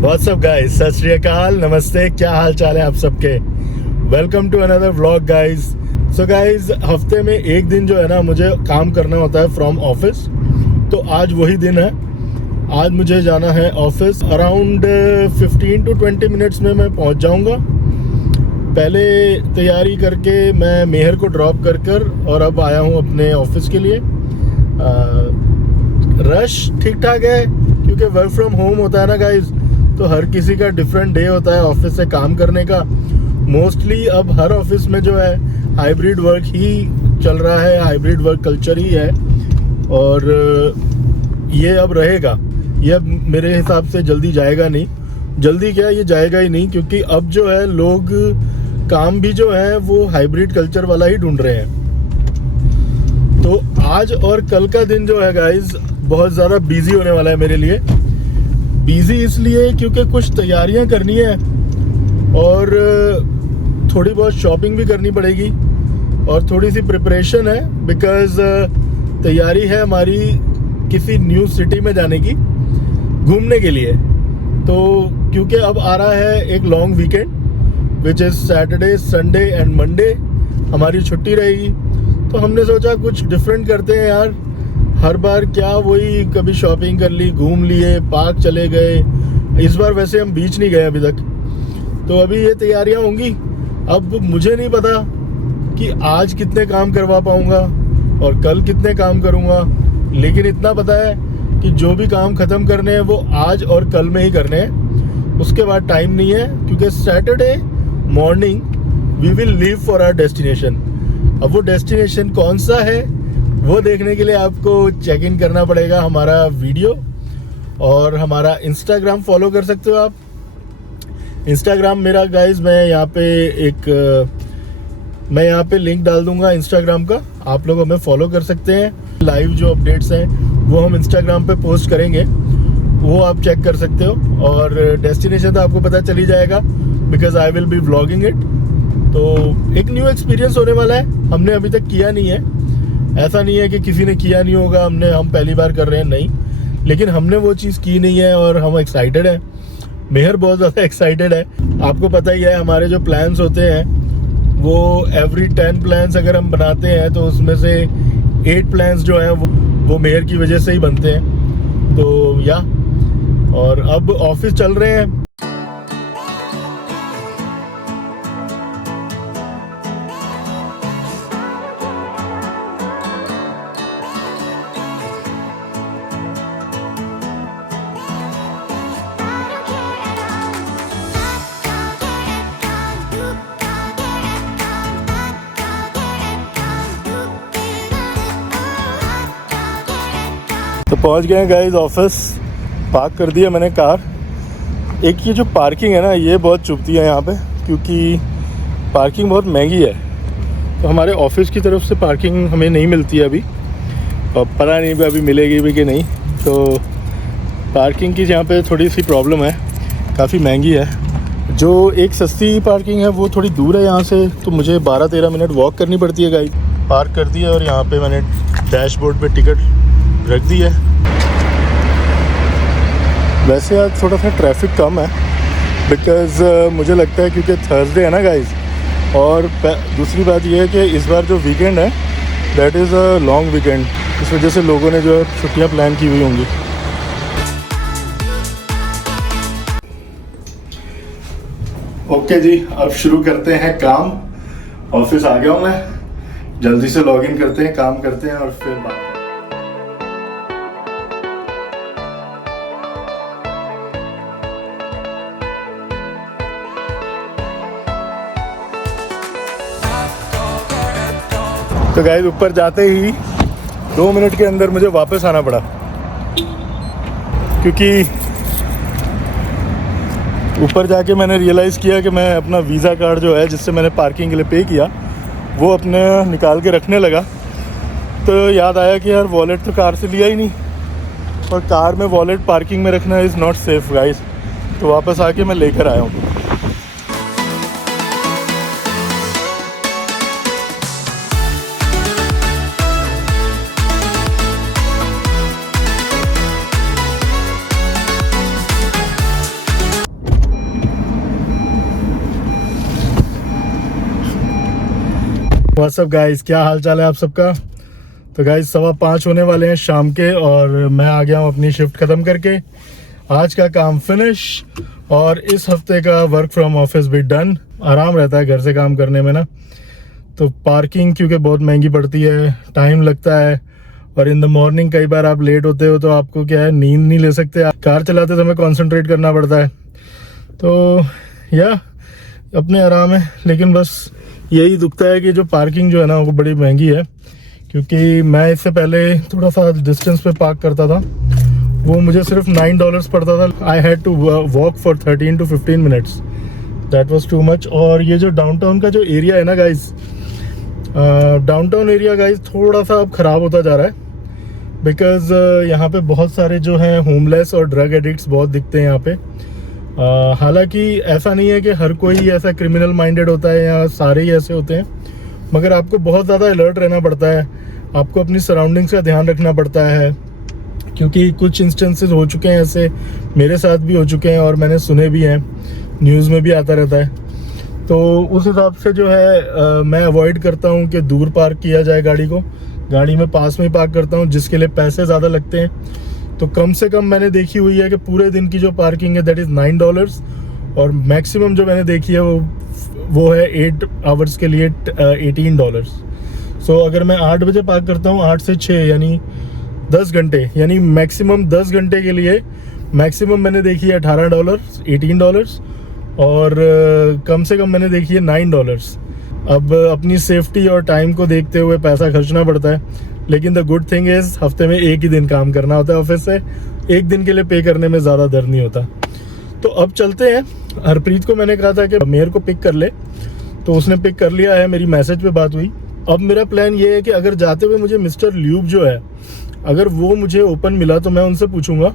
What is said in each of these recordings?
WhatsApp guys, सत श्री अकाल, नमस्ते, क्या हाल चाल है आप सबके। Welcome to another vlog guys. So guys, हफ्ते में एक दिन जो है ना मुझे काम करना होता है फ्रॉम ऑफिस। तो आज वही दिन है। आज मुझे जाना है ऑफिस। अराउंड 15 to 20 मिनट्स में मैं पहुंच जाऊंगा। पहले तैयारी करके मैं मेहर को ड्रॉप कर और अब आया हूं अपने ऑफिस के लिए। रश ठीक ठाक है क्योंकि वर्क फ्रॉम होम होता है ना गाइस, तो हर किसी का डिफरेंट डे होता है ऑफिस से काम करने का। मोस्टली अब हर ऑफिस में जो है हाइब्रिड वर्क ही चल रहा है, हाइब्रिड वर्क कल्चर ही है और ये अब रहेगा। ये अब मेरे हिसाब से जल्दी जाएगा नहीं। जल्दी क्या, ये जाएगा ही नहीं, क्योंकि अब जो है लोग काम भी जो है वो हाइब्रिड कल्चर वाला ही ढूंढ रहे हैं। तो आज और कल का दिन जो है गाइज बहुत ज़्यादा बिजी होने वाला है मेरे लिए। बिजी इसलिए क्योंकि कुछ तैयारियां करनी है और थोड़ी बहुत शॉपिंग भी करनी पड़ेगी और थोड़ी सी प्रिपरेशन है, बिकॉज तैयारी है हमारी किसी न्यू सिटी में जाने की घूमने के लिए। तो क्योंकि अब आ रहा है एक long weekend which is Saturday, Sunday and Monday हमारी छुट्टी रहेगी। तो हमने सोचा कुछ डिफरेंट करते हैं यार। हर बार क्या वही, कभी शॉपिंग कर ली, घूम लिए, पार्क चले गए। इस बार वैसे हम बीच नहीं गए अभी तक। तो अभी ये तैयारियां होंगी। अब मुझे नहीं पता कि आज कितने काम करवा पाऊंगा और कल कितने काम करूंगा, लेकिन इतना पता है कि जो भी काम ख़त्म करने हैं वो आज और कल में ही करने हैं। उसके बाद टाइम नहीं है, क्योंकि Saturday morning we will leave for our destination. अब वो डेस्टिनेशन कौन सा है वो देखने के लिए आपको चेक इन करना पड़ेगा हमारा वीडियो, और हमारा इंस्टाग्राम फॉलो कर सकते हो आप। इंस्टाग्राम मेरा गाइज मैं यहाँ पे लिंक डाल दूंगा इंस्टाग्राम का, आप लोग हमें फॉलो कर सकते हैं। लाइव जो अपडेट्स हैं वो हम इंस्टाग्राम पे पोस्ट करेंगे, वो आप चेक कर सकते हो। और डेस्टिनेशन तो आपको पता चली जाएगा, because I will be vlogging it. तो एक न्यू एक्सपीरियंस होने वाला है, हमने अभी तक किया नहीं है। ऐसा नहीं है कि किसी ने किया नहीं होगा, हम पहली बार कर रहे हैं, नहीं, लेकिन हमने वो चीज़ की नहीं है और हम एक्साइटेड हैं। मेहर बहुत ज़्यादा एक्साइटेड है। आपको पता ही है हमारे जो प्लान्स होते हैं वो एवरी 10 प्लान्स अगर हम बनाते हैं तो उसमें से 8 प्लान्स जो हैं वो मेहर की वजह से ही बनते हैं। तो और अब ऑफिस चल रहे हैं। तो पहुंच गए गाइस ऑफिस। पार्क कर दिया मैंने कार। एक ये जो पार्किंग है ना, ये बहुत चुभती है यहाँ पे, क्योंकि पार्किंग बहुत महंगी है। तो हमारे ऑफिस की तरफ से पार्किंग हमें नहीं मिलती है अभी, और पता नहीं अभी मिलेगी भी कि नहीं। तो पार्किंग की यहाँ पे थोड़ी सी प्रॉब्लम है, काफ़ी महंगी है। जो एक सस्ती पार्किंग है वो थोड़ी दूर है यहाँ से, तो मुझे 12-13 मिनट वॉक करनी पड़ती है गाइस। पार्क कर दिया और यहाँ पे मैंने डैशबोर्ड पे टिकट रख दी है। वैसे आज थोड़ा सा ट्रैफिक कम है, बिकॉज़ मुझे लगता है क्योंकि थर्सडे है ना गाइस, और दूसरी बात यह है कि इस बार जो वीकेंड है that is a long weekend, इस वजह से लोगों ने जो है छुट्टियां प्लान की हुई होंगी। ओके जी, अब शुरू करते हैं काम। ऑफिस आ गया हूँ मैं, जल्दी से लॉगिन करते हैं, काम करते हैं और फिर बात। तो गाइस, ऊपर जाते ही 2 मिनट के अंदर मुझे वापस आना पड़ा, क्योंकि ऊपर जाके मैंने रियलाइज़ किया कि मैं अपना वीज़ा कार्ड जो है जिससे मैंने पार्किंग के लिए पे किया वो अपने निकाल के रखने लगा। तो याद आया कि यार वॉलेट तो कार से लिया ही नहीं, और कार में वॉलेट पार्किंग में रखना इज़ नॉट सेफ गाइस। तो वापस आके मैं लेकर आया हूँ। व्हाट्सअप गाइस, क्या हाल चाल है आप सबका। तो गाइस 5:15 होने वाले हैं शाम के और मैं आ गया हूँ अपनी शिफ्ट ख़त्म करके। आज का काम फिनिश और इस हफ्ते का वर्क फ्रॉम ऑफिस भी डन। आराम रहता है घर से काम करने में ना। तो पार्किंग क्योंकि बहुत महंगी पड़ती है, टाइम लगता है और इन द मॉर्निंग कई बार आप लेट होते हो तो आपको क्या है, नींद नहीं ले सकते। कार चलाते समय कंसंट्रेट करना पड़ता है। तो या अपने आराम है, लेकिन बस यही दुखता है कि जो पार्किंग जो है ना वो बड़ी महंगी है। क्योंकि मैं इससे पहले थोड़ा सा डिस्टेंस पे पार्क करता था, वो मुझे सिर्फ $9 पड़ता था। I had to walk for 13 to 15 minutes, that was too much. और ये जो डाउनटाउन का जो एरिया है ना गाइस, डाउनटाउन एरिया गाइस थोड़ा सा अब ख़राब होता जा रहा है। बिकॉज यहाँ पे बहुत सारे जो हैं होमलेस और ड्रग एडिक्ट्स बहुत दिखते हैं यहाँ पे। हालांकि ऐसा नहीं है कि हर कोई ऐसा क्रिमिनल माइंडेड होता है या सारे ही ऐसे होते हैं, मगर आपको बहुत ज़्यादा अलर्ट रहना पड़ता है। आपको अपनी सराउंडिंग्स का ध्यान रखना पड़ता है, क्योंकि कुछ इंस्टेंसेस हो चुके हैं ऐसे, मेरे साथ भी हो चुके हैं और मैंने सुने भी हैं, न्यूज़ में भी आता रहता है। तो उस हिसाब से जो है मैं अवॉइड करता हूँ कि दूर पार्क किया जाए गाड़ी को। गाड़ी में पास में ही पार्क करता हूँ, जिसके लिए पैसे ज़्यादा लगते हैं। तो कम से कम मैंने देखी हुई है कि पूरे दिन की जो पार्किंग है दैट इज़ $9 और मैक्सिमम जो मैंने देखी है वो है 8 आवर्स के लिए $18। सो अगर मैं 8 बजे पार्क करता हूँ, 8 से 6 यानी 10 घंटे, यानी मैक्सिमम 10 घंटे के लिए मैक्सिमम मैंने देखी है $18, $18 और कम से कम मैंने देखी है $9। अब अपनी सेफ्टी और टाइम को देखते हुए पैसा खर्चना पड़ता है, लेकिन द गुड थिंग इज़ हफ्ते में एक ही दिन काम करना होता है ऑफिस से। एक दिन के लिए पे करने में ज़्यादा दर्द नहीं होता। तो अब चलते हैं। हरप्रीत को मैंने कहा था कि मेयर को पिक कर ले, तो उसने पिक कर लिया है, मेरी मैसेज पे बात हुई। अब मेरा प्लान ये है कि अगर जाते हुए मुझे मिस्टर ल्यूब जो है, अगर वो मुझे ओपन मिला तो मैं उनसे पूछूंगा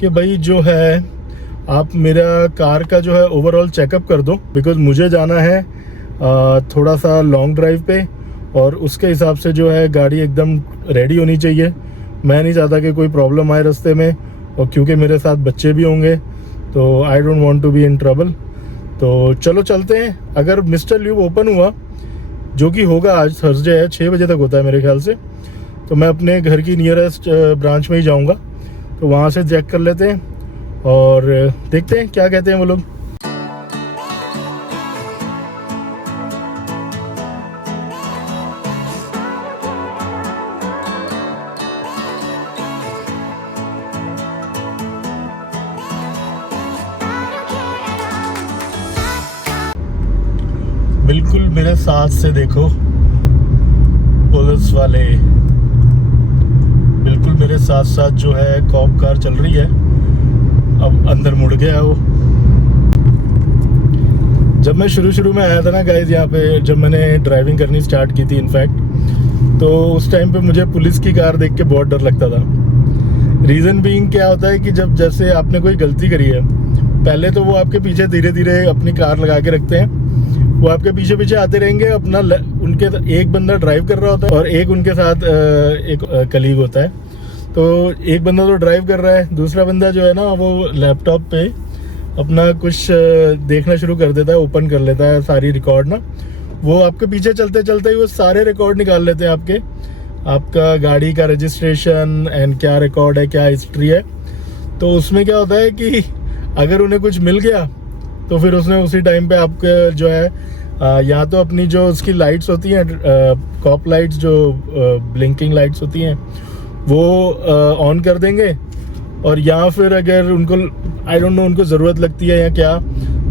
कि भाई जो है आप मेरा कार का जो है ओवरऑल चेकअप कर दो, बिकॉज मुझे जाना है थोड़ा सा लॉन्ग ड्राइव पे और उसके हिसाब से जो है गाड़ी एकदम रेडी होनी चाहिए। मैं नहीं चाहता कि कोई प्रॉब्लम आए रास्ते में, और क्योंकि मेरे साथ बच्चे भी होंगे तो I don't want to be in trouble. तो चलो चलते हैं। अगर मिस्टर ल्यूब ओपन हुआ, जो कि होगा आज थर्सडे है, 6 बजे तक होता है मेरे ख्याल से, तो मैं अपने घर की नियरेस्ट ब्रांच में ही जाऊंगा। तो वहाँ से चेक कर लेते हैं और देखते हैं क्या कहते हैं वो लोग। बिल्कुल मेरे साथ से देखो पुलिस वाले, बिल्कुल मेरे साथ साथ जो है कॉप कार चल रही है। अब अंदर मुड़ गया वो। जब मैं शुरू में आया था ना गाइज यहाँ पे, जब मैंने ड्राइविंग करनी स्टार्ट की थी इनफैक्ट, तो उस टाइम पे मुझे पुलिस की कार देख के बहुत डर लगता था। रीज़न बीइंग क्या होता है कि जब जैसे आपने कोई गलती करी है, पहले तो वो आपके पीछे धीरे धीरे अपनी कार लगा के रखते हैं, वो आपके पीछे पीछे आते रहेंगे। अपना उनके एक बंदा ड्राइव कर रहा होता है और एक उनके साथ एक कलीग होता है। तो एक बंदा तो ड्राइव कर रहा है, दूसरा बंदा जो है ना वो लैपटॉप पे अपना कुछ देखना शुरू कर देता है, ओपन कर लेता है सारी रिकॉर्ड ना। वो आपके पीछे चलते चलते ही वो सारे रिकॉर्ड निकाल लेते हैं आपका गाड़ी का रजिस्ट्रेशन एंड क्या रिकॉर्ड है, क्या हिस्ट्री है। तो उसमें क्या होता है कि अगर उन्हें कुछ मिल गया तो फिर उसने उसी टाइम पे आपके जो है या तो अपनी जो उसकी लाइट्स होती हैं, कॉप लाइट्स जो ब्लिंकिंग लाइट्स होती हैं, वो ऑन कर देंगे। और या फिर अगर उनको आई डोंट नो उनको ज़रूरत लगती है या क्या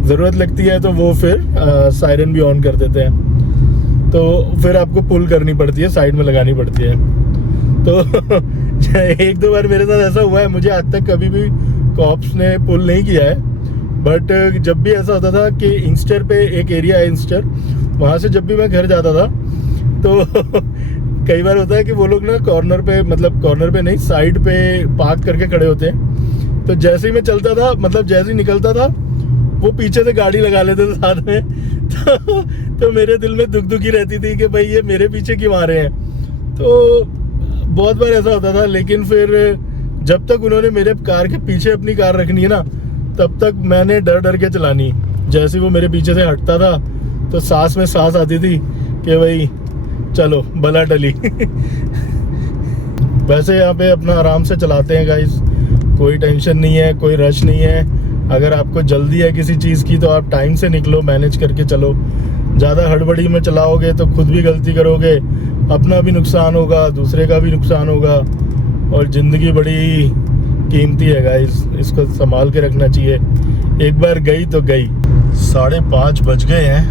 ज़रूरत लगती है, तो वो फिर सायरन भी ऑन कर देते हैं। तो फिर आपको पुल करनी पड़ती है, साइड में लगानी पड़ती है। तो 1-2 बार मेरे साथ ऐसा हुआ है। मुझे आज तक कभी भी कॉप्स ने पुल नहीं किया है, बट जब भी ऐसा होता था कि इंस्टर पे एक एरिया है इंस्टर, वहाँ से जब भी मैं घर जाता था तो कई बार होता है कि वो लोग ना कॉर्नर पे, मतलब कॉर्नर पे नहीं, साइड पे पार्क करके खड़े होते हैं। तो जैसे ही मैं चलता था, मतलब जैसे ही निकलता था, वो पीछे से गाड़ी लगा लेते थे साथ में। तो मेरे दिल में दुखी रहती थी कि भाई ये मेरे पीछे क्यों आ रहे हैं। तो बहुत बार ऐसा होता था, लेकिन फिर जब तक उन्होंने मेरे कार के पीछे अपनी कार रखनी है ना, तब तक मैंने डर के चलानी। जैसे वो मेरे पीछे से हटता था तो सांस में सांस आती थी कि भाई चलो भला टली। वैसे यहाँ पे अपना आराम से चलाते हैं गाइस, कोई टेंशन नहीं है, कोई रश नहीं है। अगर आपको जल्दी है किसी चीज़ की तो आप टाइम से निकलो, मैनेज करके चलो। ज़्यादा हड़बड़ी में चलाओगे तो खुद भी गलती करोगे, अपना भी नुकसान होगा, दूसरे का भी नुकसान होगा। और ज़िंदगी बड़ी कीमती है गाइस, इसको संभाल के रखना चाहिए। एक बार गई तो गई। 5:30 बज गए हैं,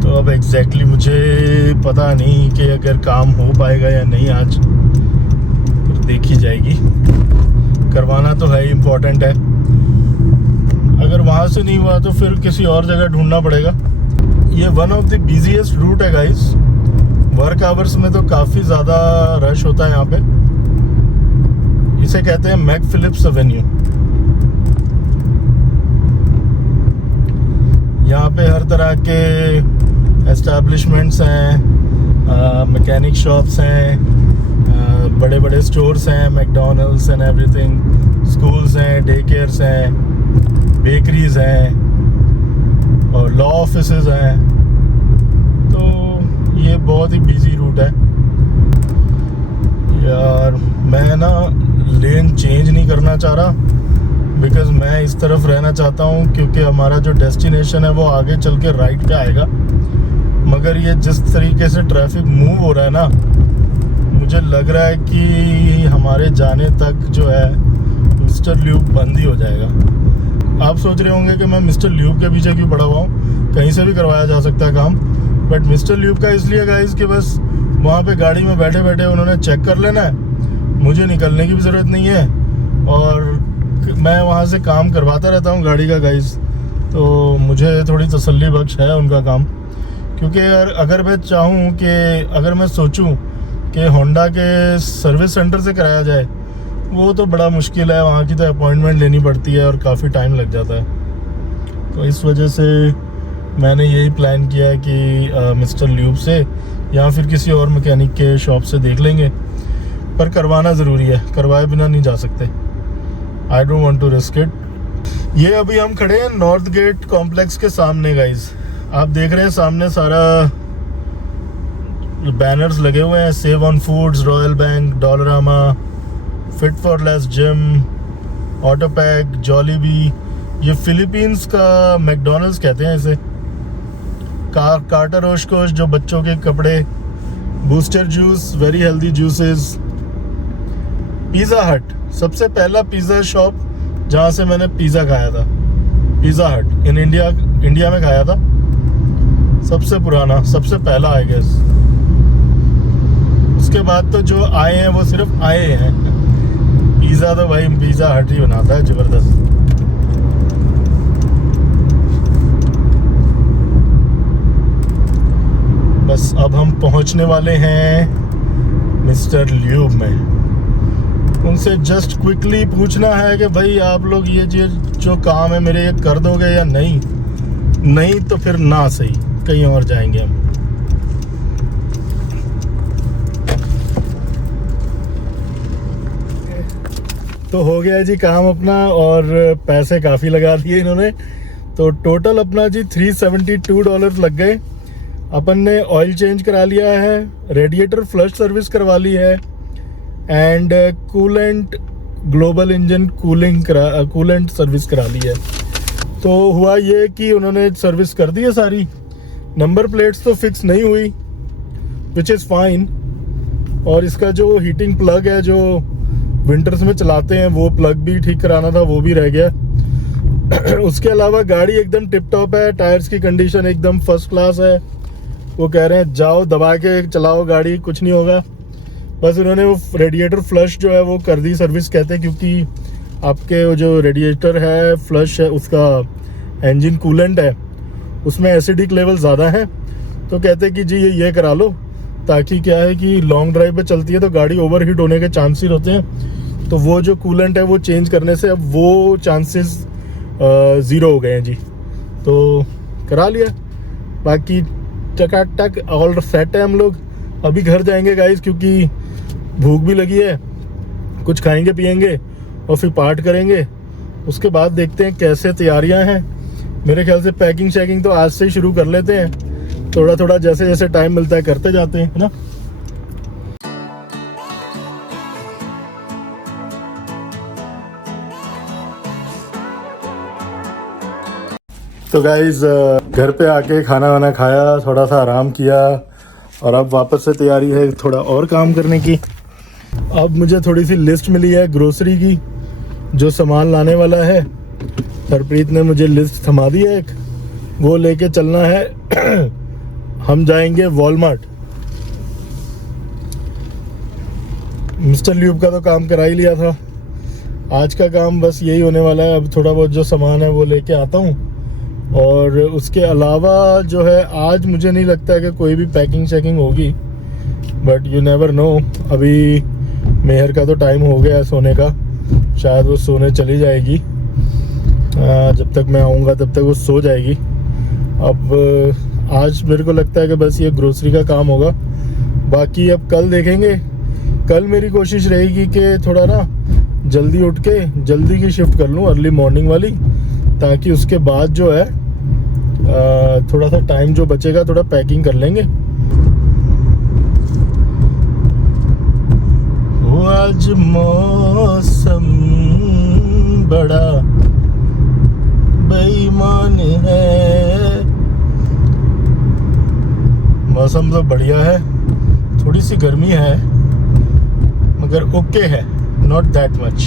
तो अब एग्जैक्टली मुझे पता नहीं कि अगर काम हो पाएगा या नहीं आज, तो देखी जाएगी। करवाना तो है, इम्पोर्टेंट है। अगर वहाँ से नहीं हुआ तो फिर किसी और जगह ढूंढना पड़ेगा। ये one of the busiest route है गाइस। वर्क आवर्स में तो काफ़ी ज़्यादा रश होता है यहाँ पे। इसे कहते हैं मैक फिलिप्स एवेन्यू। यहाँ पे हर तरह के एस्टैब्लिशमेंट्स हैं, मैकेनिक शॉप्स हैं, बड़े बड़े स्टोर्स हैं, मैकडॉनल्ड्स एंड एवरीथिंग, स्कूल्स हैं, डे केयर्स हैं, बेकरीज हैं और लॉ ऑफिसेज हैं। तो ये बहुत ही बिजी रूट है यार। मैं ना लेन चेंज नहीं करना चाह रहा, बिकॉज मैं इस तरफ रहना चाहता हूँ, क्योंकि हमारा जो डेस्टिनेशन है वो आगे चल के राइट पे आएगा। मगर ये जिस तरीके से ट्रैफिक मूव हो रहा है ना, मुझे लग रहा है कि हमारे जाने तक जो है मिस्टर ल्यूब बंद ही हो जाएगा। आप सोच रहे होंगे कि मैं मिस्टर ल्यूब के पीछे क्यों पड़ा हुआ हूँ, कहीं से भी करवाया जा सकता है काम। बट मिस्टर ल्यूब का इसलिए गाइस कि बस वहाँ पे गाड़ी में बैठे बैठे उन्होंने चेक कर लेना है, मुझे निकलने की भी ज़रूरत नहीं है। और मैं वहाँ से काम करवाता रहता हूँ गाड़ी का गाइस, तो मुझे थोड़ी तसल्ली बख्श है उनका काम। क्योंकि यार अगर मैं चाहूँ कि अगर मैं सोचूं कि होंडा के सर्विस सेंटर से कराया जाए, वो तो बड़ा मुश्किल है। वहाँ की तो अपॉइंटमेंट लेनी पड़ती है और काफ़ी टाइम लग जाता है। तो इस वजह से मैंने यही प्लान किया है कि मिस्टर ल्यूब से या फिर किसी और मैकेनिक के शॉप से देख लेंगे। पर करवाना ज़रूरी है, करवाए बिना नहीं जा सकते। I don't want to risk it. ये अभी हम खड़े हैं नॉर्थ गेट कॉम्प्लेक्स के सामने गाइस। आप देख रहे हैं सामने सारा बैनर्स लगे हुए हैं, Save On Foods, Royal Bank, Dollarama, Fit for Less gym, Autopac, Jollibee. ये फिलीपींस का मैकडॉनल्ड्स कहते हैं इसे। कार्टर ओशकोश जो बच्चों के कपड़े, booster juice, very healthy juices. Pizza हट, सबसे पहला पिज़्ज़ा शॉप जहाँ से मैंने पिज़्ज़ा खाया था, पिज़्ज़ा हट इन इंडिया में खाया था। सबसे पुराना, सबसे पहला आई गेस। उसके बाद तो जो आए हैं वो सिर्फ आए हैं। पिज़्ज़ा तो भाई पिज़्ज़ा हट ही बनाता है ज़बरदस्त। बस अब हम पहुंचने वाले हैं मिस्टर ल्यूब में। उनसे जस्ट क्विकली पूछना है कि भाई आप लोग ये जो काम है मेरे, ये कर दोगे या नहीं। नहीं तो फिर ना सही, कहीं और जाएंगे हम। तो हो गया जी काम अपना, और पैसे काफ़ी लगा दिए इन्होंने। तो टोटल अपना जी $372 लग गए। अपन ने ऑयल चेंज करा लिया है, रेडिएटर फ्लश सर्विस करवा ली है, and coolant global engine coolant service करा ली है। तो हुआ ये कि उन्होंने सर्विस कर दी है सारी। नंबर प्लेट्स तो फिक्स नहीं हुई, विच इज़ फाइन। और इसका जो हीटिंग प्लग है जो विंटर्स में चलाते हैं, वो प्लग भी ठीक कराना था, वो भी रह गया। उसके अलावा गाड़ी एकदम टिप टॉप है, टायर्स की कंडीशन एकदम फर्स्ट क्लास है। वो कह रहे हैं जाओ दबा के चलाओ गाड़ी, कुछ नहीं होगा। बस उन्होंने वो रेडिएटर फ्लश जो है वो कर दी सर्विस, कहते हैं क्योंकि आपके वो जो रेडिएटर है फ्लश है, उसका इंजन कूलेंट है, उसमें एसिडिक लेवल ज़्यादा है। तो कहते हैं कि जी ये करा लो, ताकि क्या है कि लॉन्ग ड्राइव पे चलती है तो गाड़ी ओवरहीट होने के चांसेस होते हैं। तो वो जो कूलेंट है वो चेंज करने से अब वो चांसेस 0 हो गए हैं जी। तो करा लिया, बाकी टक ऑल सेट है। हम लोग अभी घर जाएंगे गाइस, क्योंकि भूख भी लगी है, कुछ खाएंगे पिएंगे और फिर पार्ट करेंगे। उसके बाद देखते हैं कैसे तैयारियां हैं। मेरे ख्याल से पैकिंग शैकिंग तो आज से ही शुरू कर लेते हैं, थोड़ा थोड़ा जैसे जैसे टाइम मिलता है करते जाते हैं, है ना। तो गाइज घर पे आके खाना वाना खाया, थोड़ा सा आराम किया और अब वापस से तैयारी है थोड़ा और काम करने की। अब मुझे थोड़ी सी लिस्ट मिली है ग्रोसरी की, जो सामान लाने वाला है। हरप्रीत ने मुझे लिस्ट थमा दी है एक, वो लेके चलना है। हम जाएंगे वॉलमार्ट। मिस्टर ल्यूब का तो काम करा ही लिया था, आज का काम बस यही होने वाला है। अब थोड़ा बहुत जो सामान है वो लेके आता हूँ, और उसके अलावा जो है आज मुझे नहीं लगता है कि कोई भी पैकिंग शैकिंग होगी, बट यू नेवर नो। अभी मेहर का तो टाइम हो गया है सोने का, शायद वो सोने चली जाएगी। जब तक मैं आऊँगा तब तक वो सो जाएगी। अब आज मेरे को लगता है कि बस ये ग्रोसरी का काम होगा, बाकी अब कल देखेंगे। कल मेरी कोशिश रहेगी कि थोड़ा ना जल्दी उठ के जल्दी की शिफ्ट कर लूँ, अर्ली मॉर्निंग वाली, ताकि उसके बाद जो है थोड़ा सा टाइम जो बचेगा थोड़ा पैकिंग कर लेंगे। वो आज मौसम बड़ा बेईमान है। मौसम तो बढ़िया है, थोड़ी सी गर्मी है मगर ओके है, नॉट दैट मच।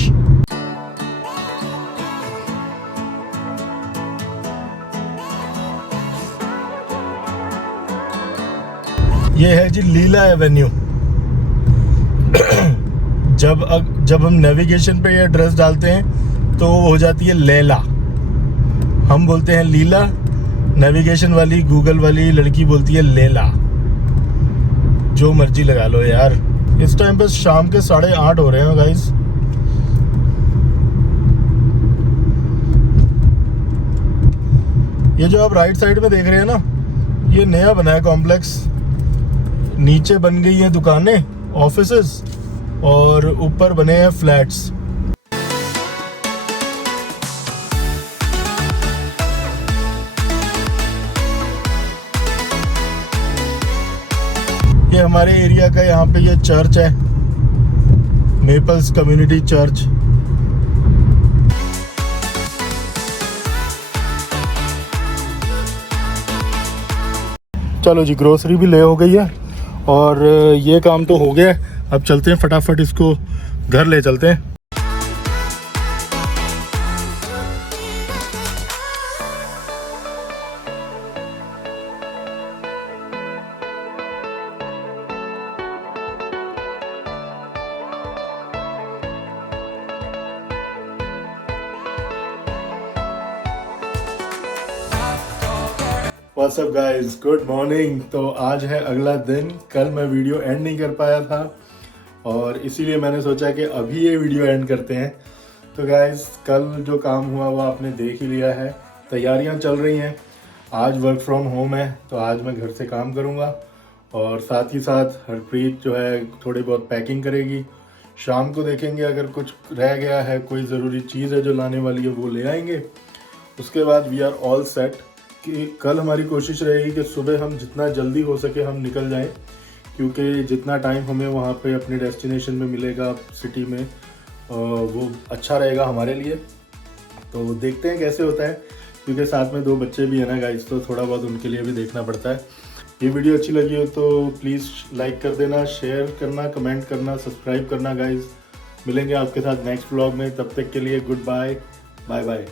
ये है जी लीला एवेन्यू। जब हम नेविगेशन पे ये एड्रेस डालते हैं तो वो हो जाती है लैला, हम बोलते हैं लीला। नेविगेशन वाली गूगल वाली लड़की बोलती है लैला। जो मर्जी लगा लो यार। इस टाइम पे शाम के 8:30 हो रहे हैं गाइस। ये जो आप राइट साइड में देख रहे हैं ना, ये नया बना है कॉम्प्लेक्स। नीचे बन गई हैं दुकानें, ऑफिसेस, और ऊपर बने हैं फ्लैट्स। ये हमारे एरिया का यहाँ पे ये चर्च है, मेपल्स कम्युनिटी चर्च। चलो जी, ग्रोसरी भी ले हो गई है और ये काम तो हो गया है। अब चलते हैं फटाफट, इसको घर ले चलते हैं। What's up guys, good morning. तो आज है अगला दिन। कल मैं वीडियो एंड नहीं कर पाया था और इसीलिए मैंने सोचा कि अभी ये वीडियो एंड करते हैं। तो गाइस, कल जो काम हुआ वो आपने देख ही लिया है। तैयारियां चल रही हैं। आज वर्क फ्रॉम होम है तो आज मैं घर से काम करूंगा और साथ ही साथ हरप्रीत जो है थोड़ी बहुत पैकिंग करेगी। शाम को देखेंगे अगर कुछ रह गया है, कोई ज़रूरी चीज़ है जो लाने वाली है, वो ले आएंगे। उसके बाद वी आर ऑल सेट। कि कल हमारी कोशिश रहेगी कि सुबह हम जितना जल्दी हो सके हम निकल जाएं, क्योंकि जितना टाइम हमें वहाँ पे अपने डेस्टिनेशन में मिलेगा सिटी में, वो अच्छा रहेगा हमारे लिए। तो देखते हैं कैसे होता है, क्योंकि साथ में 2 बच्चे भी हैं ना गाइस, तो थोड़ा बहुत उनके लिए भी देखना पड़ता है। ये वीडियो अच्छी लगी हो तो प्लीज़ लाइक कर देना, शेयर करना, कमेंट करना, सब्सक्राइब करना गाइस। मिलेंगे आपके साथ नेक्स्ट व्लॉग में, तब तक के लिए गुड बाय, बाय बाय।